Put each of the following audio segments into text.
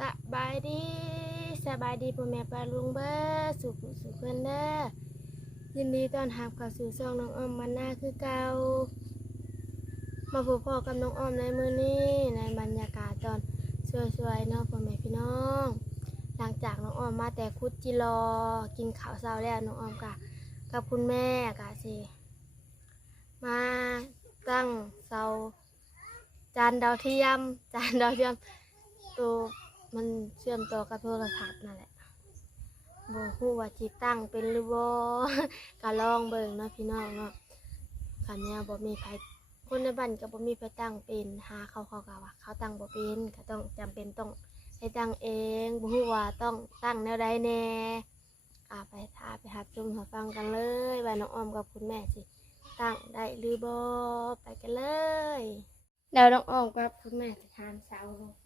สบายดีสบายดีพ่อแม่ป้าลุงเบ้อสุขสุขเพื่อนเด้อยินดีตอนรับข้าวสู่ช่องน้องอ้อมมันหน้าคือเก่ามาพบพ่อกับน้องอ้อมในมื้อนี้ในบรรยากาศตอนสวยๆเนาะพ่อแม่พี่น้อง หลังจากน้องอ้อมมาแต่คุดจิรอกินข้าวเช้าแล้วน้องอ้อมกะกับคุณแม่กะสิมาตั้งเสาจานดาวเทียม จานดาวเทียมตัว มันเชื่อมต่อกับโทรศัพท์นั่นแหละบ่ฮู้ว่าจิตั้งเป็นหรือบ่ก็ลองเบิ่งเนาะพี่น้องเนาะคันแนวบ่มีไผคนในบ้านก็บ่มีไผตั้งเป็นหาเขาเขาก็ว่าเขาตั้งบ่เป็นก็ต้องจำเป็นต้องให้ตั้งเองบ่ฮู้ว่าต้องตั้งแนวใดแน่อ่าไปทาไปหัดจุ่มหัฟังกันเลยว่าน้องอ้อมกับคุณแม่สิตั้งได้หรือบ่ไปกันเลย เดี๋ยวน้องอ้อมกับคุณแม่สิทานเสาลงไป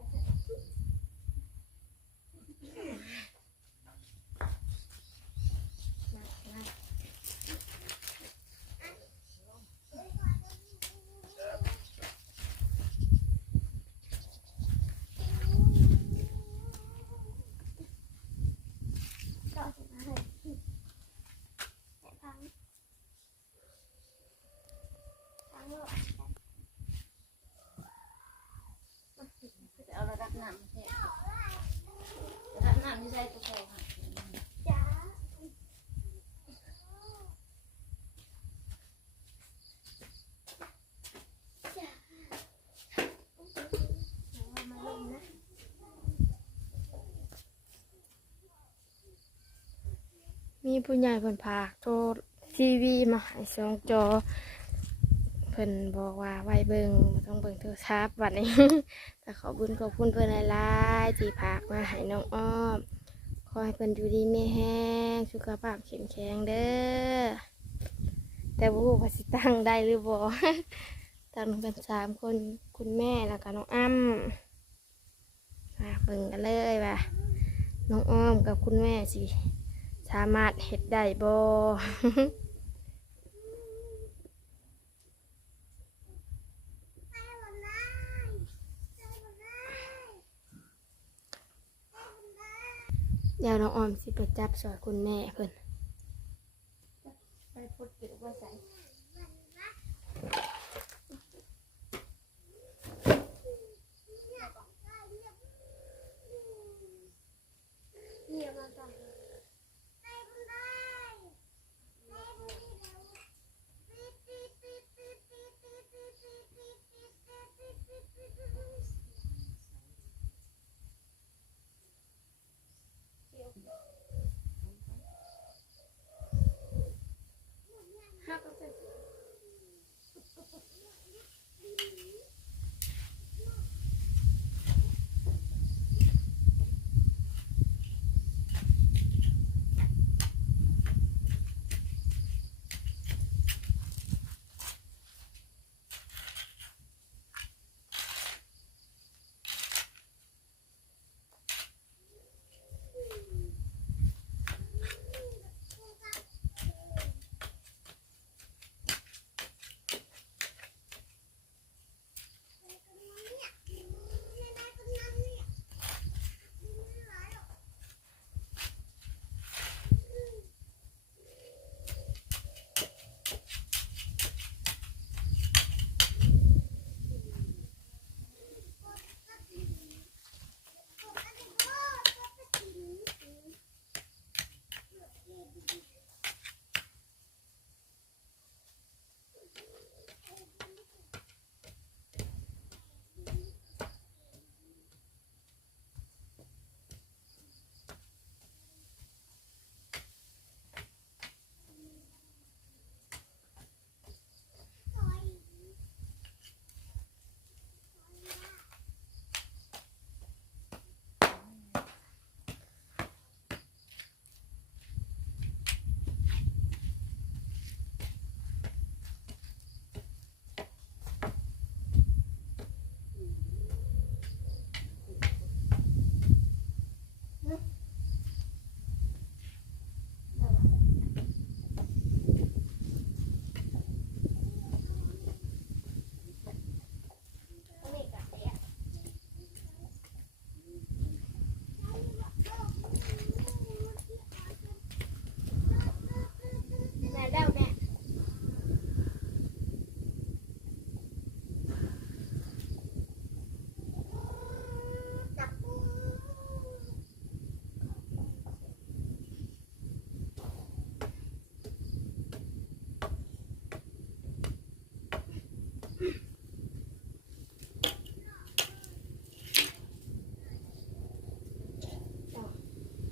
เอาระดับน้ำเนี่ยระดับน้ำที่ใช้ตัวโตค่ะ มีผู้ใหญ่เพิ่นพากโทรทีวีมาให้สองจอ เพิ่นบอกว่าไว้เบิงบ่ต้องเบิงโทรศัพท์บัดนี้ แต่ขอบุญขอบคุณเพิ่นหลายๆที่พากมาให้น้องอ้อม ขอให้เพิ่นอยู่ดีมีแห้งสุขภาพแข็งแรงเด้อ แต่บ่ฮู้ว่าสิตั้งได้หรือบ่ ตั้งกันสามคนคุณแม่แล้วก็น้องอ้ำมาเบิ่งกันเลยว่าน้องอ้อมกับคุณแม่สิ สามารถเฮ็ดได้บ่เดี๋ยวน้องออมสิไปจับสอยคุณแม่เพิ่นไปพุดเก็บไว้ใส่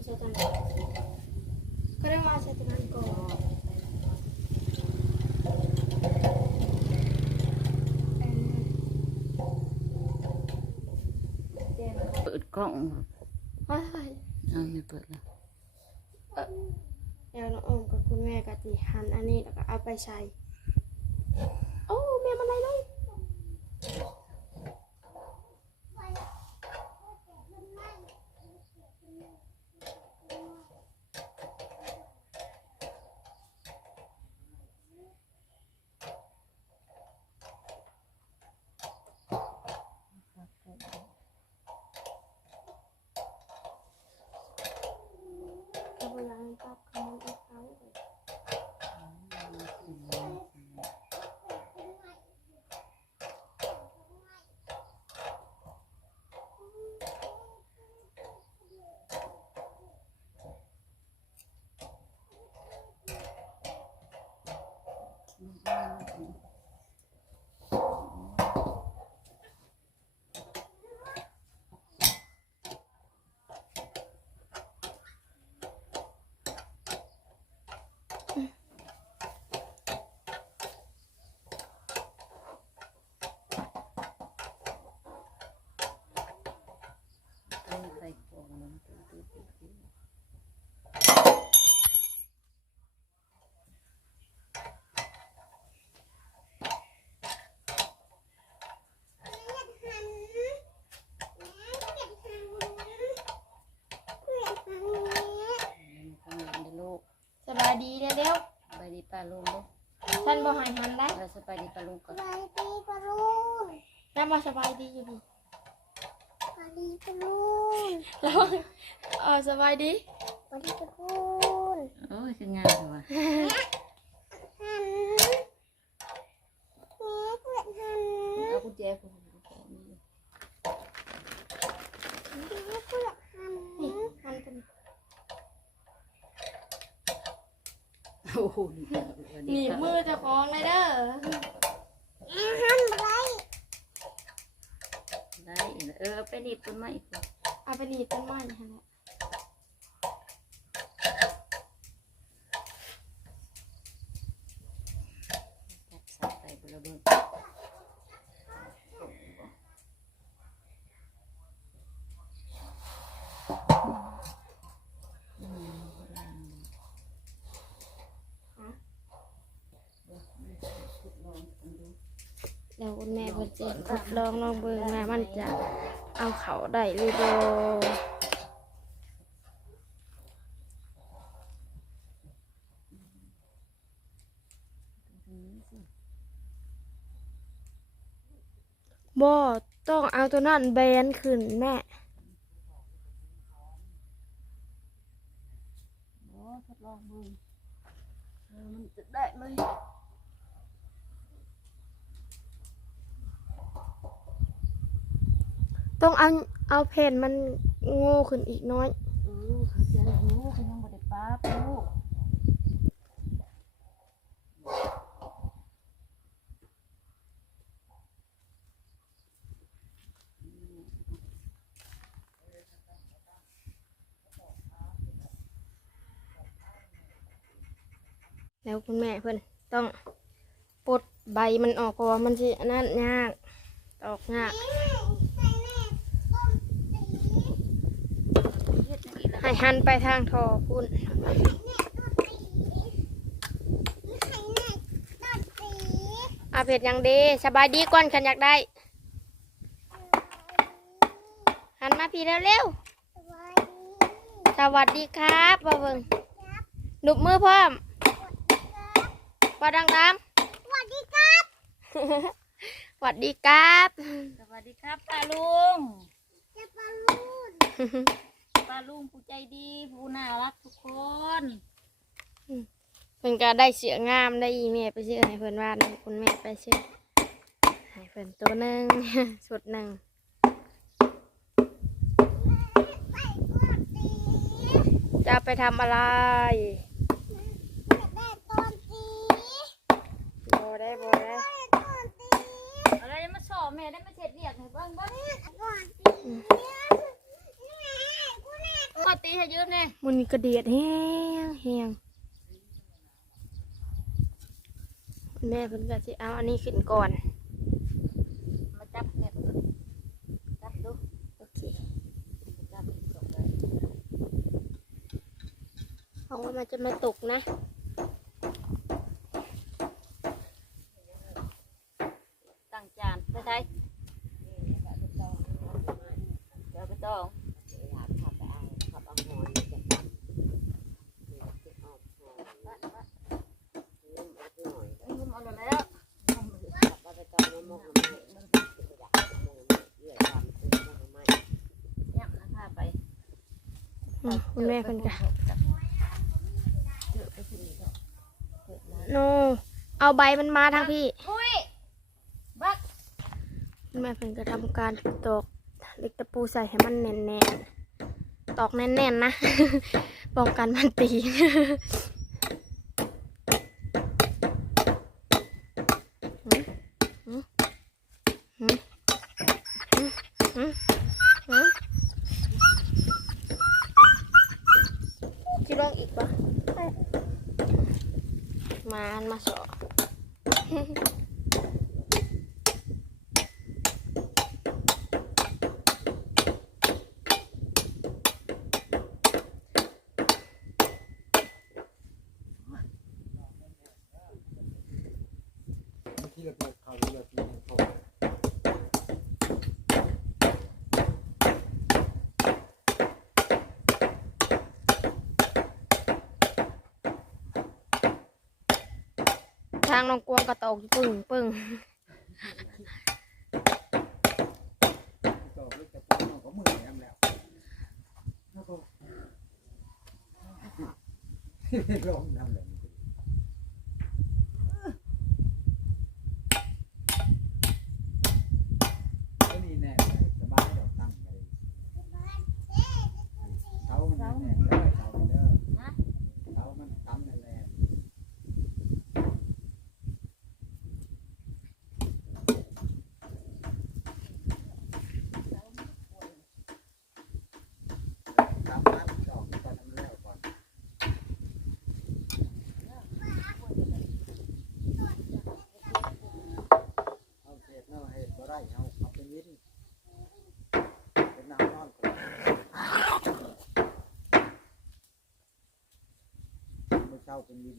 ก็ได้มาใช้ตัวนั้นก่อนเปิดกล้องเฮ้ยเอาไม่เปิดแล้วเดี๋ยวน้องอมกับคุณแม่ก็จีหันอันนี้แล้วก็เอาไปใช้ โอ้แม่มันอะไรเลย เอาเวลาปั๊บขโมยเอาเขาใส่กล่องมันตื้อตื้อตื้อตื้อ ข้างหลังเด้อลูก สบายดีเร็ว สบายดีป้าลุงลูกๆท่านบ่ใหายหันได้เราสบายดีป้าลุงก่อนแล้วมาสบายดีอยู่ดีปารีปารูนแล้วเออสบายดีปารีปารูนโอ้ยคืองามเลยวะหันแม่เกิดหัน เอากุญแจผมแม่ แม่เกิดหัน นี่หันกัน โอ้โหหนีบมือเจะคล้าของเลยเด้อหันไรได้เออเอาไปดีบต้นไม้อีกคนเอาไปหนีบต้นไม้หันแหละ จับใส่ไปบนระเบิด แล้วคุณแม่เพิ่นจะ ทดลองลองเบิ่งว่ามันจะเอาเขาได้หรือบ่บ่ต้องเอาตัวนั้นแบนขึ้นแม่ทดลองมือเออมันจะได้ไหม ต้องเอาเอาแผ่นมันโง่ขึ้นอีกน้อยเออเขาจรู้เขายังไม่ได้ป้าบลูกแล้วคุณแม่เพิ่อนต้องปลดใบมันออกเพราะมันสิอันนั้นยากตอกยาก เฮ็ดจังอีกแล้ว ให้หันไปทางทอพุ่นให้แม่ตัดสีอาเพชรยังดีสบายดีก่อนขันอยากได้ หันมาพี่เร็วสวัสดีๆสวัสดีครับบ่เบิ่งนุบมือพร้อมบ่ดังดสวัสดีครับำสวัสดีครับ สวัสดีครับป้าลุงจะปารูน ป้าลุงผู้ใจดีผู้น่ารักทุกคนเพิ่นก็ได้เสืองามได้อีเมลไปซื้อให้เพิ่นว่านะคุณแม่ไปซื้อให้เพิ่นตัวหนึ่งสุดหนึ่งใส่กอดสีจะเอาไปทำอะไรอยากได้ต้นสีบ่ได้บ่ได้ได้ต้นสีอะไรมาสอบแม่ได้มาเช็ดเรียกให้เบิ่งเบิ่งก่อนสีแม่กูแม่ ก็ ตีให้ยืนเนี่ยมันกระเดียดแห้งแห้งแม่เพิ่นก็สิเอาอันนี้ขึ้นก่อน มาจับเนี่ยจับดูโอเคจับอีกสองเลยหวังว่ามันจะไม่ตกนะ ตั้งจานไปใช้เดี๋ยวไปต้อง งุมเอาหน่อยแล้วเนี่ยนะคะไป อืม คุณแม่เพิ่นก็โนเอาใบมันมาทางพี่อุ้ยบักคุณแม่เพิ่นก็ทำการตอกเหล็กตะปูใส่ให้มันแน่นๆตอกแน่นๆนะ ป้องกันมันตี หืมหืมหืมหืมหืมหืมจิลองอีกปะมาอันมาสอ ที่เราเเขาเราที่เขา ทางน้องกวงก็ตกปึ้งปึ้งต่อไปจะป้อนของมือแอมแล้วล้วก็ลงทำเลยก็นี่แน่สบายดอกตั้งไปเขาแน่ๆเด้อเขาเด้อเขามันตั้งนั่นแหละ ตามน้ำดอกก่อนทำแล้วก่อนเอาเศษเนาะให้บ่ได้เอาเอาเป็นวินเป็นน้ำนอนก่อน เมื่อเช้าเป็นวิน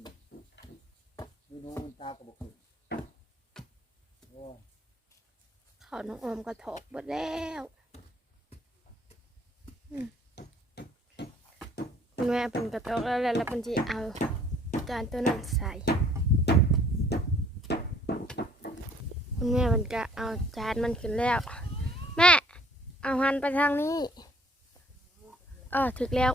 ดูนูมันตากระบอกขึ้นโอ้ยเขาน้องออมก็ถอกหมดแล้วอืมคุณแม่เป็นกระตอกแล้วแหละแล้วเป็นจีเอาจานตัวนั้นใส่ คุณแม่มันก็เอาจานมันขึ้นแล้ว แม่ เอาหันไปทางนี้เออถึกแล้ว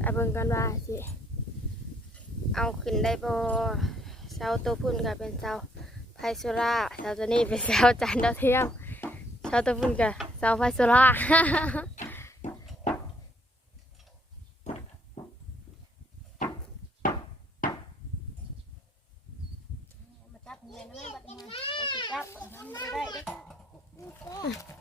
เอาเบิ่ง กันว่าสิ เอาขึ้นได้บ่เสาตัวพุ่นก็เป็นเสาไฟโซล่าเสาตัวนี้เป็นเสาจานดาวเทียมเสาตัวพุ่นก็เสาไฟโซล่าร์มาจับเงินนะบัดนี้ไปสิจับไม่ได้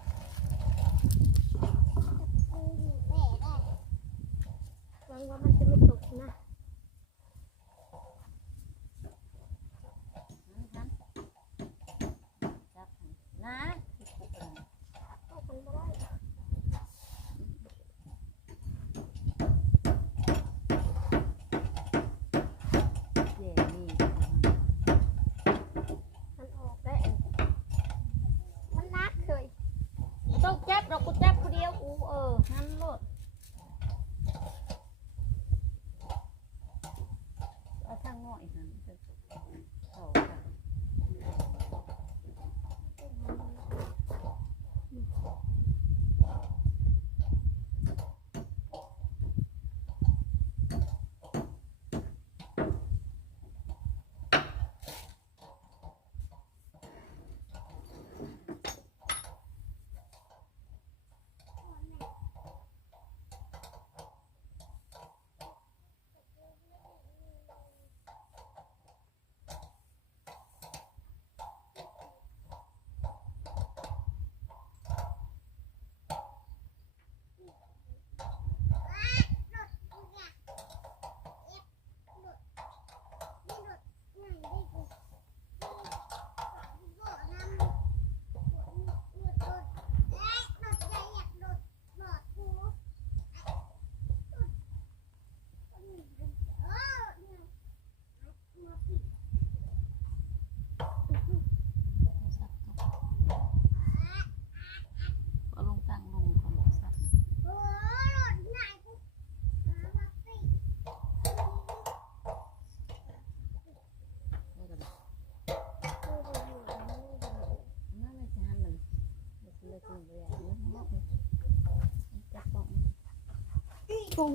ปู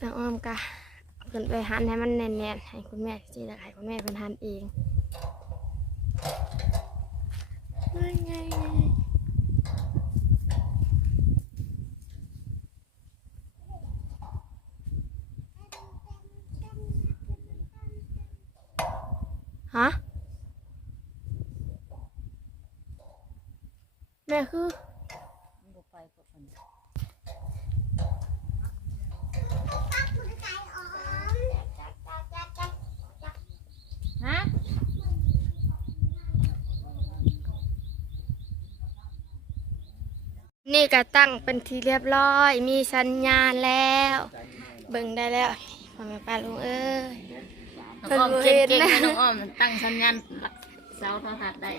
น้องอ้อมกะขึ้นไปหันให้มันแน่นๆให้คุณแม่จีแล้วให้คุณแม่เป็นหันเองนั่นไงฮะ แม่คือ มันบ่ไปพวกมัน ตักมันไก่ออมจักจักจักจักจัก ฮะ นี่ก็ตั้งเป็นที่เรียบร้อย มีสัญญาณแล้ว เบิ่งได้แล้วพ่อแม่ป้าลุงเอ้ยน้องอ้อมเพิ่เก่นบ่เห็นนะงๆนะน้องอ้อมตั้งสัญญาณหลักเสาโทรทัศน์ได้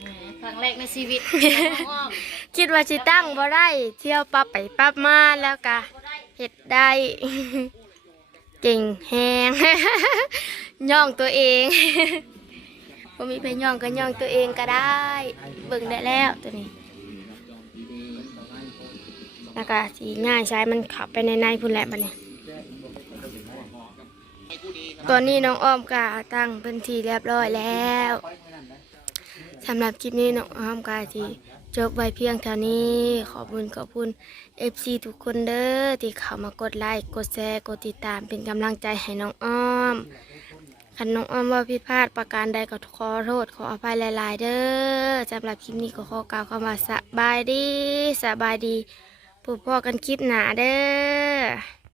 แหมครั้งแรกในชีวิตน้องอ้อมคิดว่าสิตั้งบ่ได้เที่ยวปรับไปปรับมาแล้วก็เฮ็ดได้เก่งแฮงย่องตัวเองบ่มีไปย่องก็ย่องตัวเองก็ได้ เบิ่งได้แล้วตัวนี้ แล้วก็สีง่ายใช้มันข้าไปในในพุ่นแหละบัดนี้ตอนนี้น้องอ้อมก็ตั้งเป็นทีเรียบร้อยแล้วสำหรับคลิปนี้น้องอ้อมก็ที่จบไว้เพียงเท่านี้ ขอบคุณขอบคุณ FC ทุกคนเด้อที่เข้ามากดไลค์ กดแชร์ กดติดตามเป็นกำลังใจให้น้องอ้อมคันน้องอ้อมว่าผิดพลาดประการใดก็ขอโทษขออภัยหลาย ๆ เด้อสำหรับคลิปนี้ก็ขอกล่าวคำว่าสบายดีสบายดี พบพอกันคลิปหนาเด้อ